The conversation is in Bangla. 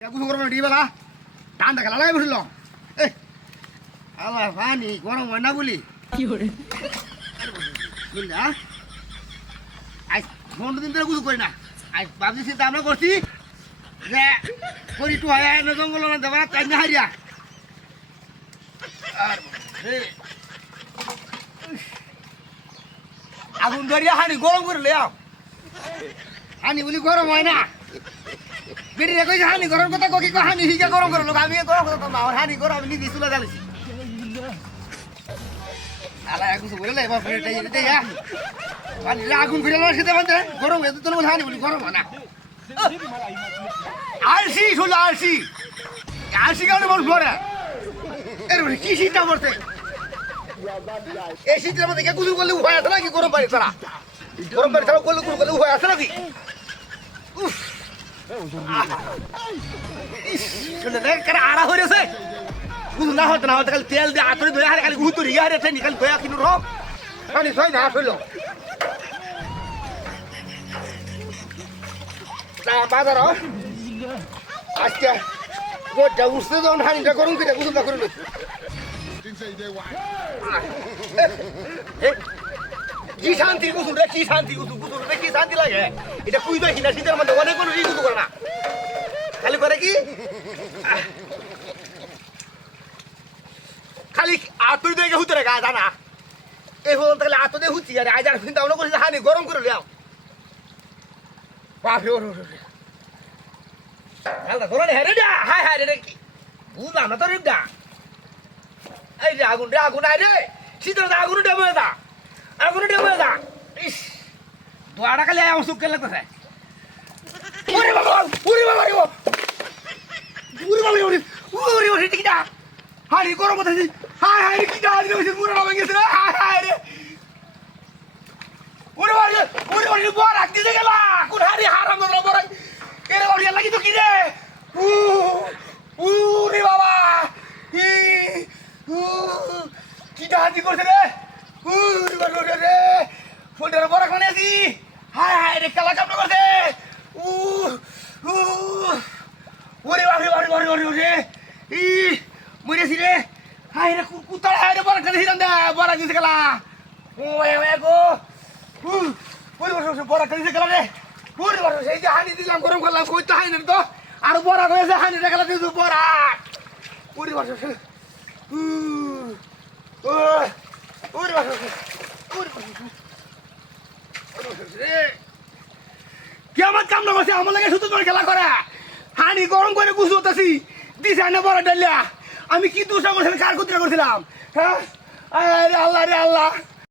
কিছু করবো না বেলা ঠান্ডা খেলা লাগাই বসলাম আবার পানি গরম হয় না বলি কি করে বুঝলি আজ 15 দিন ধরে কিছু করি না আজ ভাবছি চিন্তা আমরা করছি যে করি টু হয় না জঙ্গল না দেবা তাই না হারিয়া আর আগুন ধরিয়া হানি গরম করে লে হানি বলি গরম হয় না বেরিয়ে কইছে হানি গরম কথা ককি কো হানি হিজা গরম করে লোক আমি গরম কথা না আর হানি গরম আমি নিজে চুলা জ্বালিছি আলা কিছু বলে লে এবার ফেরটাই যেতে যা পানি আগুন ফিরে লড়ছে দেবেন গরম এত তোর হানি বলি গরম না আলসি শুনলো আলসি আলসি কারণে মানুষ মরে এর কি শীতটা পড়ছে এই শীতের মধ্যে গুজু করলে উপায় আছে নাকি গরম পানি ছাড়া গরম পানি ছাড়া করলে গুজু করলে উপায় আছে নাকি উফ আড়া হয়েছে গুজু না হতে না হতে খালি তেল দিয়ে আতরে ধরে হারে খালি উতুরি হারে ট্রেনি খালি ধয়া কিনো রক পানি ছয় না আসলো বাজার আজকে গোটা উঠতে যখন হানিটা গরম করে গুজুটা করে কি শান্তি গুজুল রে কি শান্তি গুজুল রে কি শান্তি লাগে এটা কুই দেখি না শীতের মধ্যে অনেক কোনো ঋতু করে না খালি করে কি খালি আতুই দেখে হুতে রে গা জানা এই হল তাহলে আতো দিয়ে হুচি আরে আজ আর চিন্তা ভাবনা করছি হানি গরম করে লিয়াও বাপরে ওরে হালকা ধরে হেরে যা হাই হাই রে কি বুঝলাম না তো রে গা এই যে আগুন আয় রে শীতের আগুন ডেবে দা আগুন ডেবে দা ইস দোয়াটা খালি আমার সুখ খেলে লাগতেছে ওরে বাবা ওরে বাবা রে ওরে বাবা ওরে ওরে ওরে কি দা হারি গরম করতেছি হাই হাই কি দা আজকে বেশি পুরো নামে গেছে হাই হাই রে ওরে ওরে বড় রাখতে গেলা কোন হারি হারাম না বড় এরে বাড়ি লাগি তো কি রে ওরে বাবা ই কি দাদি করছে রে ওরে রে ফোনটার বড় কোনে আছি হাই হাই রে কালা কাম করছে ওরে ওরে ই মরেছি রে হাই রে কুত্তা হাই রে বড় কানে হিরান দে বড় গিয়ে গেলা ওয়ে গো ওরে বড় কানে গেলা রে ওরে বড় সেই যে হানি দিলাম গরম করলাম কই তো হাই না তো আর বড় হয়েছে হানি গেলা দিছু বড় ওরে বড় কেমন কাম না করছে আমার লাগে শুধু তোমার খেলা করে হানি গরম করে গুছু হতেছি দিছে আনে বড় ডালিয়া আমি কি দুসা করছিলাম কার কুতরা করছিলাম হ্যাঁ আরে আল্লাহ রে আল্লাহ